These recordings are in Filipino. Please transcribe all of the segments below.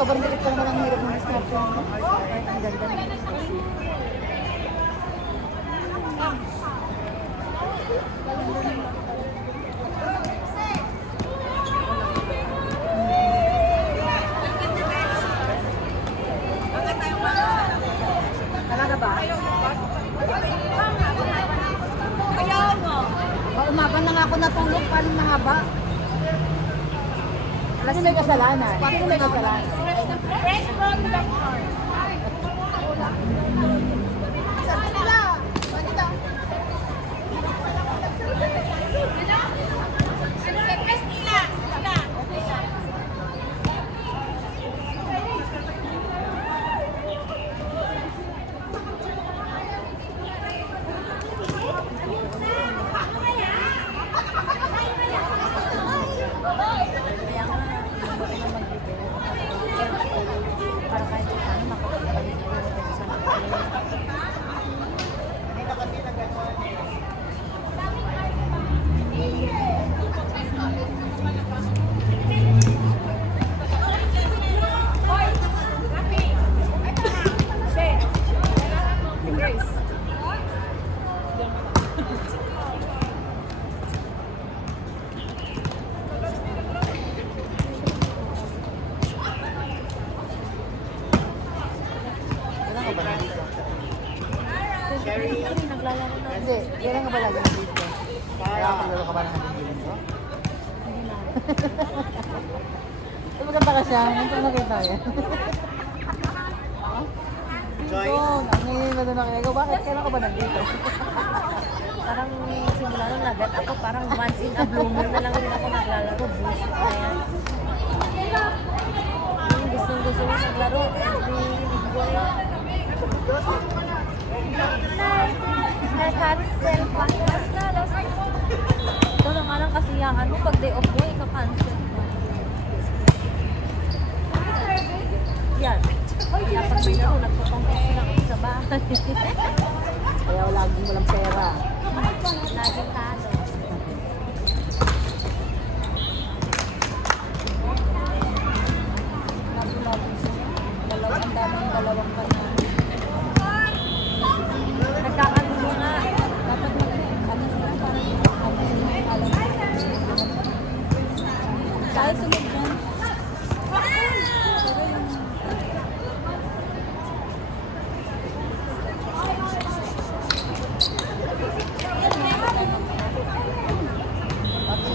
Sobrang galit ko naman ang hirap ng smartphone mo. Kahit ang ganda naman. Talaga ba? Umaban na nga ako natulog. Paano mahaba? Sino may kasalanan? Sino may kasalanan? Fresh from the farm. Para kahit ano makapagpalit ko sa naglalaro na. Hindi, kailan ka ba lagi nandito? Kaya paglaro ka ba na nandito mo? Hindi na. Ito maganda ka siya, nandito nakita yan. Joyce? Ano yung maduna kaya ko? Bakit? Kailan ka ba nandito? Parang simula nung lagat ako, parang once in a blue moon na lang din ako naglalaro. Bullshit na yan. Gusto mo naglaro. Every linggo yan. Na-cancel pa. Ito na nga lang kasiyahan mo. Pag day off mo, ika-cancel mo. Yan. Kaya pag may laro, nagpapangkos lang ako sa bahay. Kaya laging walang pera. Laging talo. Ang daming dalawang banana. Nagkakagulo nga. Dapat ano sila parang alam. Dahil sunod dyan.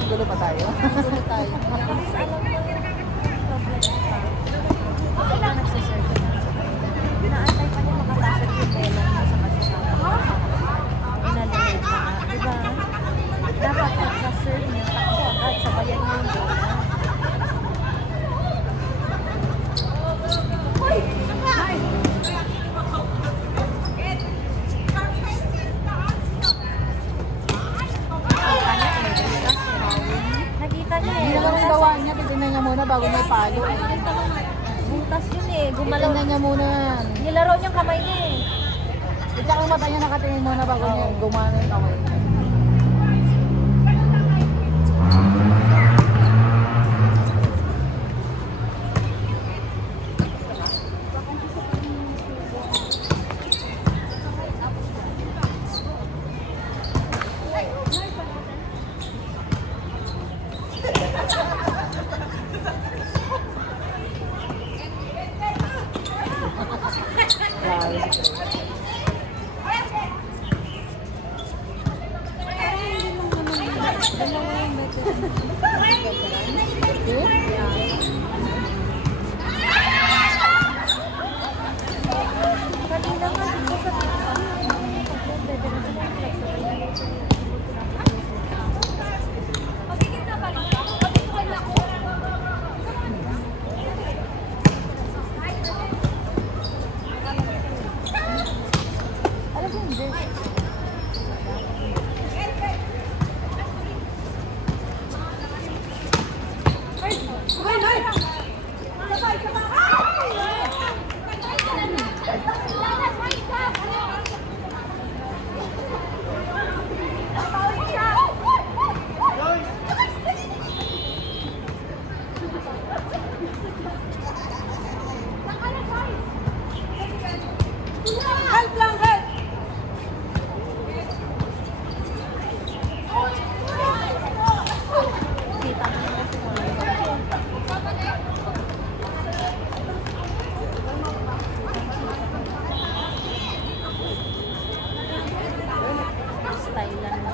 Gulo pa tayo? Gulo tayo. Tapos alam mo yung problem pa. Okay lang nagsiserve na. Inaantay pa niya makapasok yung tela niya sa kasama. Inalimit pa nga. Diba? Dapat pagka-serve niya, takbo agad. Sabayan niya yung bola. Nakita niya Hindi eh. naman ang gawa niya, titignan niya muna bago may palo. Butas yun eh. Gumalaw. Titignan niya muna yan. Nilaro niyang kamay niya eh. Itsaka yung mata niya nakatingin muna bago niya gumana yung kamay niya. Help lang, help! Kita mo naman kung ano. Style lang na.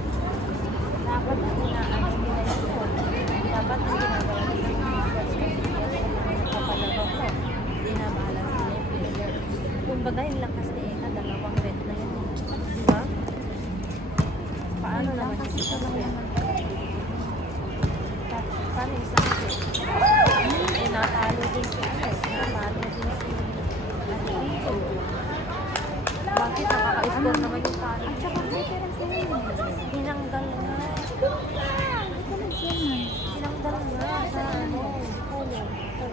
Dapat ang inaano nila yun. Dapat ang ginagawa nila yung business kasi kapalabaw ko. Binabalance nila yung player. Kumbaga yung lakas ni Eka, dalawang red na yun. Di ba? Paano naman yung isang red? Paano yung isang red? Eh, natalo din si Alex. Natalo din si Alito. Bakit nakaka-score naman yung talo? At saka veteran sila yun. Tinanggal na. Tinanggal na sa ano, ulo. So,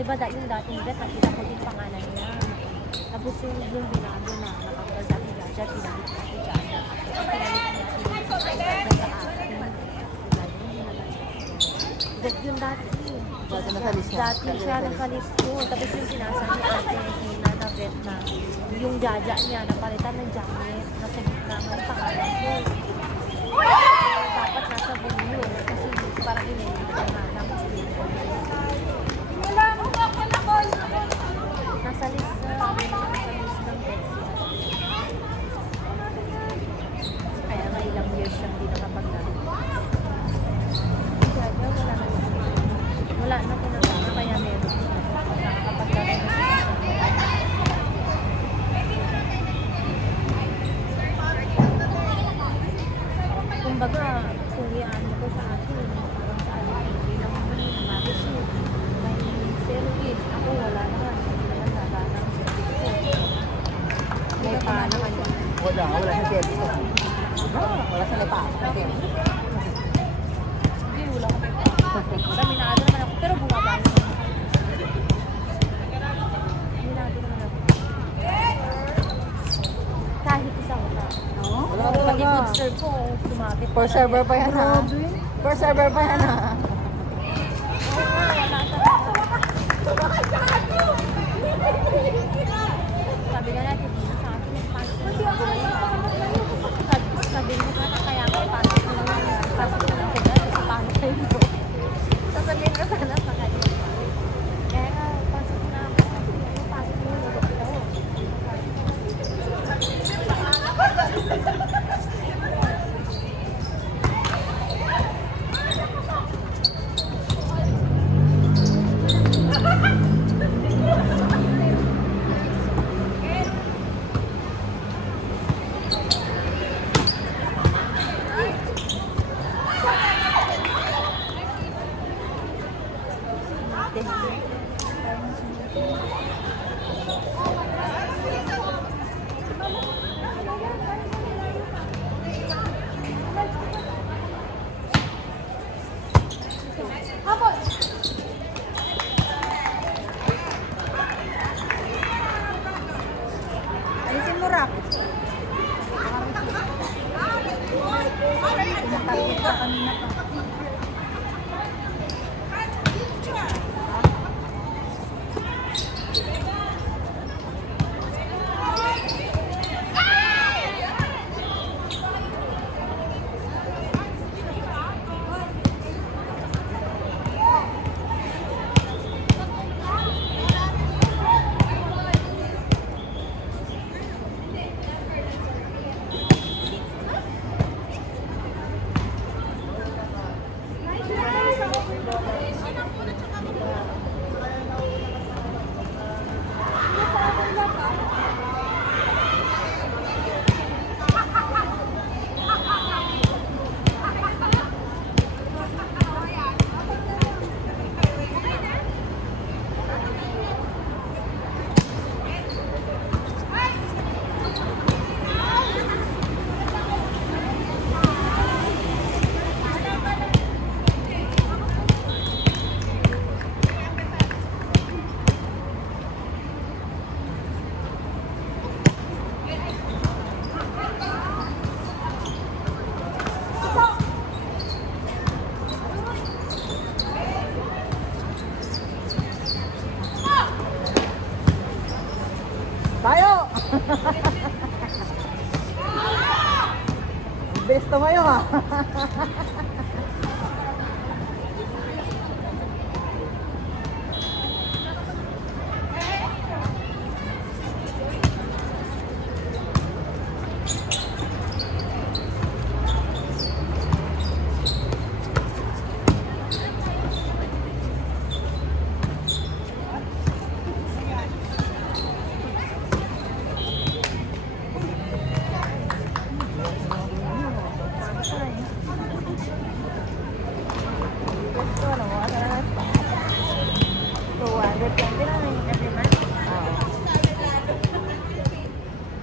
diba yung dating vet, nakita ko din pangalan niya. Tapos yung binago na nakapal sa Jaja, pinalik niya si Jaja. Pinalik niya si Jaja sa akin. Vet yung dati. Dati nakalis niya. Dati siya nakalist ko. Tapos yung sinasa ni Ate Regina na vet na yung Jaja niya, napalitan ng jacket. Nasa gitna ng pangalan ko. Dapat nasa venue. Kasi parang inilito na ng Wala mo ba ako na call? nasa list na. Nasa list ng vets yan. Kaya nga ilang years siyang di nakapagdala. Jaja, wala na. Wala na talaga. Kaya meron siya. Nakakapagdala na siya. Kumbaga, kung iaan ko sa akin, parang sa akin, hindi lang naman yung mag-issue. May service. Ako wala naman. Hindi naman nagana ang service ko. May paano ka niya. Wala sa service. Wala sa lipa. Okay. Hindi, wala ko may pa. Saminado naman ako, pero bumaba naman. Saminado naman ako. Kahit isa wala. Wala Pati talaga. food serve ko, sumabit. Per server pa yan ha. Per server pa yan ha. Oo nga, wala talaga. Sabi nga natin, dito sa akin, pasok na sabi mo sana, kaya nga pasok mo lang yung pasok mo lang kaya, kasi paano kayo mo. Sasabihin ko sana sa kanya. Kaya nga, pasok na ako, pasok mo yung lubog daw. Alisin mo rap. Tumatagit ka kanina pa.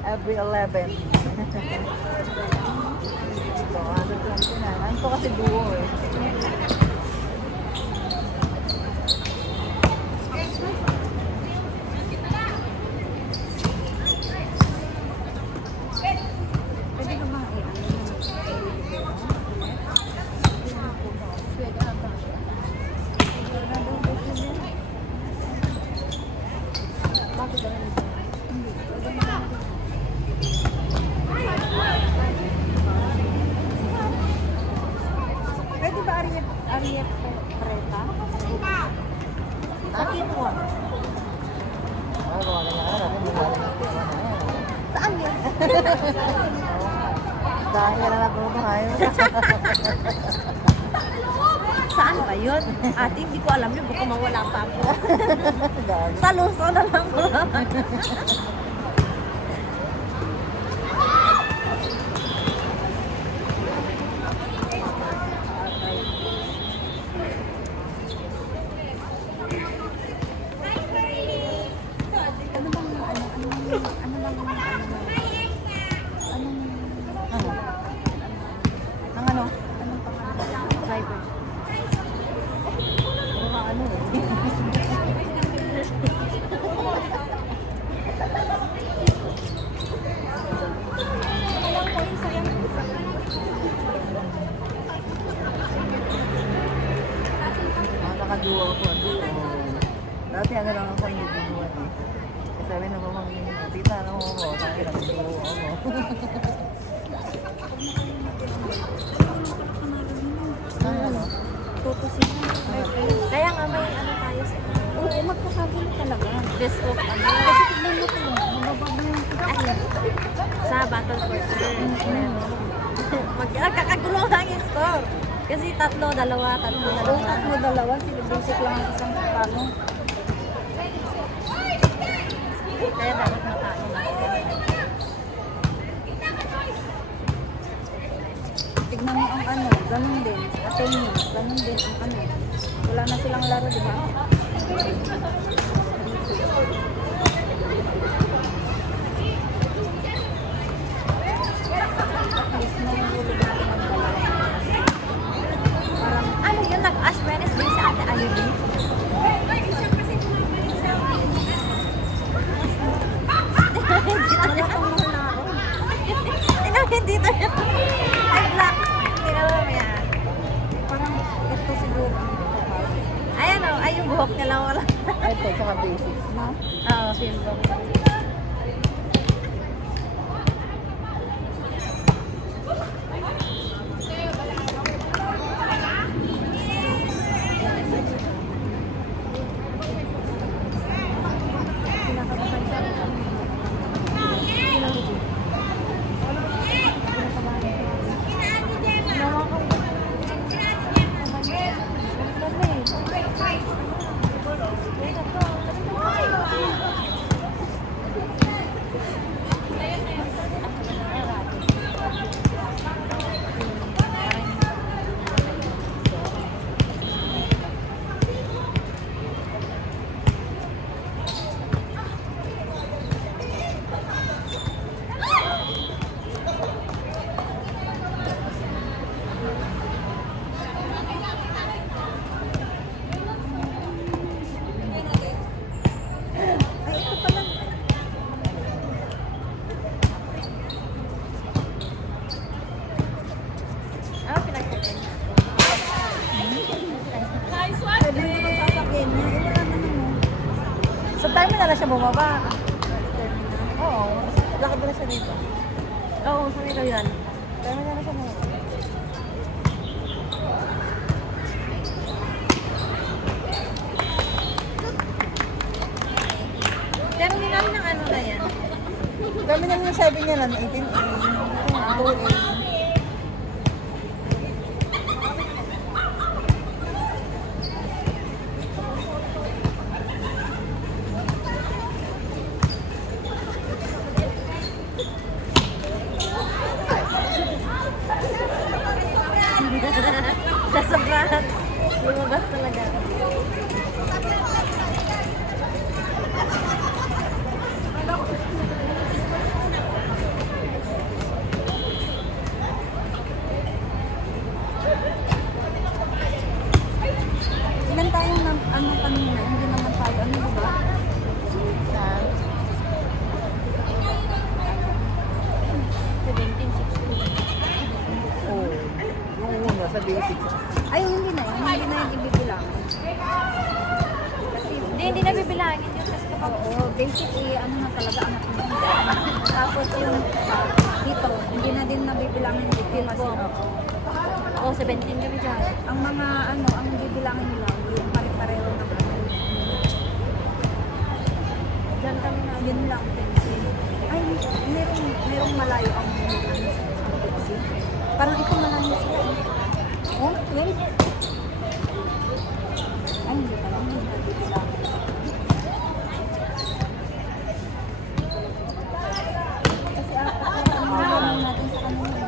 Every 11. So, 120 na. Ano to kasi duo eh. Pwede ka ba bakit ganun? Pwede ba Ariep Preta? Sakit mo. Ay, wala na. Wala na. Saan yan? Dahil na lang po tayo. Saan ba yun? Ate, hindi ko alam yun. Baka mawala pa ako. Dahil. Sa Luzon na lang. Ang ano? Driver. Mga ano eh. Nakaduwa ako. Dati ano lang ako hindi duwa eh. Sabi na pamangkin ko, tita ano mo ako, sabi na duwa ako. Ano? Tutusin. Kaya nga may ano tayo sa... Oo, magkakagulo talaga. Best of ano. Kasi tignan mo ko. Mababa na yung tignan. Sa Battle for Magkakagulo lang yung score. Kasi tatlo, dalawa. Oo, tatlo dalawa, basic lang ang isang palo. Kaya dapat matalo na. Tignan mo ang ano, ganun din. Attorney, ganun din ang ano. Wala na silang laro, di ba? At least mahulog natin ang dalawa. Parang, Ano yun? Nag-Ash Wednesday sa Ate Ayuli? wala pang mga laro. Hindi tayo. Ay, black. Tinawa mo yan. Parang ito siguro ang kapal. Ayan o. Ay, yung buhok niya lang wala. Ito, tsaka basics, no? Oo, silver. Ah, pinagkakin. Pwede mo naman sasakyan niya. Eh, wala naman mo. Sa terminal na siya bumaba. Oo. Lakad ba na siya dito? Oo, sabi ko yan. Terminal na siya bumaba. Kami naman yung sabi niya lang, 18A. 2A. Nasobrahan. Lumabas talaga. Ilan tayong ano kanina? Hindi naman tayo, ano ba? Ah. 17, 16. Oo. Yung una sa basic. Ay, hindi na yun. Hindi na yung ibibilang. Kasi, Hindi na bibilangin yun kasi kapag oo, basic ano na talaga ang natin. Tapos yung dito, hindi na din nabibilangin dito kasi Oo, 17 kami dyan. ang mga ano, ang bibilangin nila, yung pare-pareho na ano. Dyan kami na. Yun lang, pencil. Ay, merong malayo ang pencil. Parang ito malayo sila. Oh, 12? Ay, hindi pala. Hindi nabibilangin. Kasi apat na ang natin sa kanila.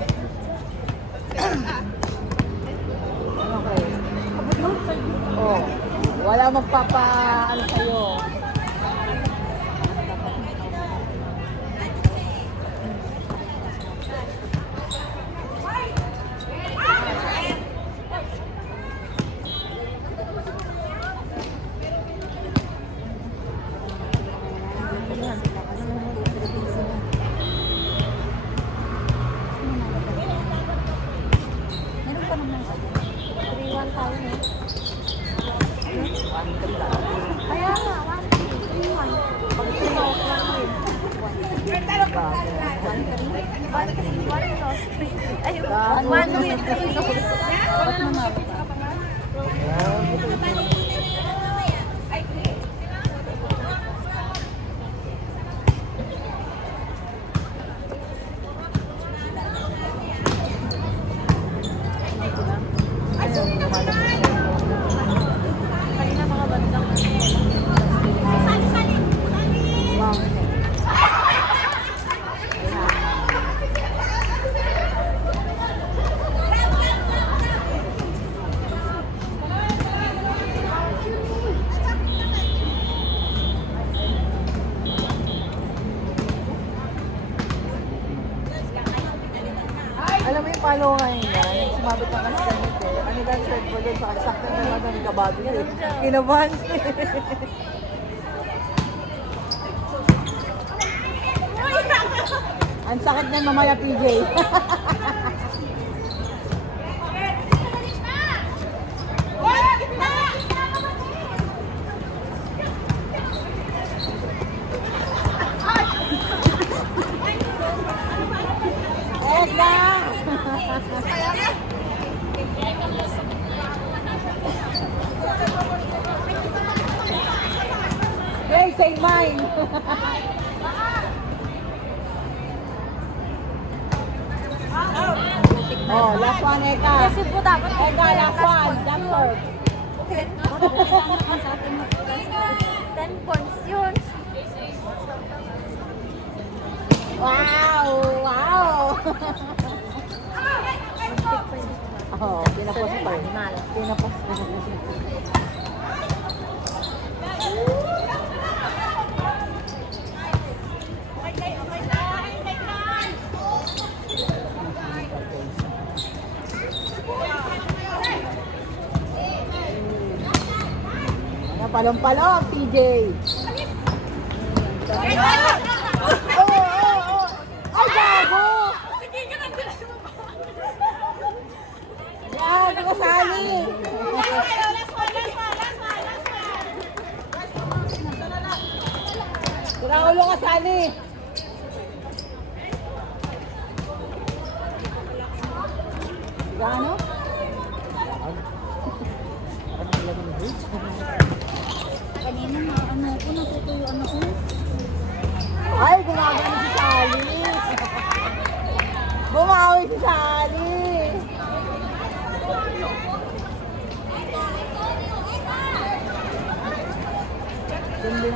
Ano kayo? Oo. Wala magpapa, ano sa'yo. Meron pa naman sa 3-1 tayo na. Kaya nga, 1-3-1. Pag 3-1 loss. Ay, 1 win, 3 loss. Ba't nanalo ka? Kanina mga bandang Alam mo yung palungan niya, sumabit na kasi ganito eh. Ano dahil shirt ko doon sa sakto na naman ng kabado eh. Kinabahan siya eh. Ang sakit na mamaya PJ. Hey, say mine. Oh, last one, Eka. Kasi po dapat Eka, last one. Jump shot. 10 points yun. Wow! Wow! Oh, tinapos pa rin. Tinapos pa rin. Palong-palong, TJ. Oh. Ay, gago! Gago ka, Sally. Ulo ka, Sally. Gano? Kanina na ano ko, natutuyuan ako. Ay, gumagano si Sally. si Sally. Doon din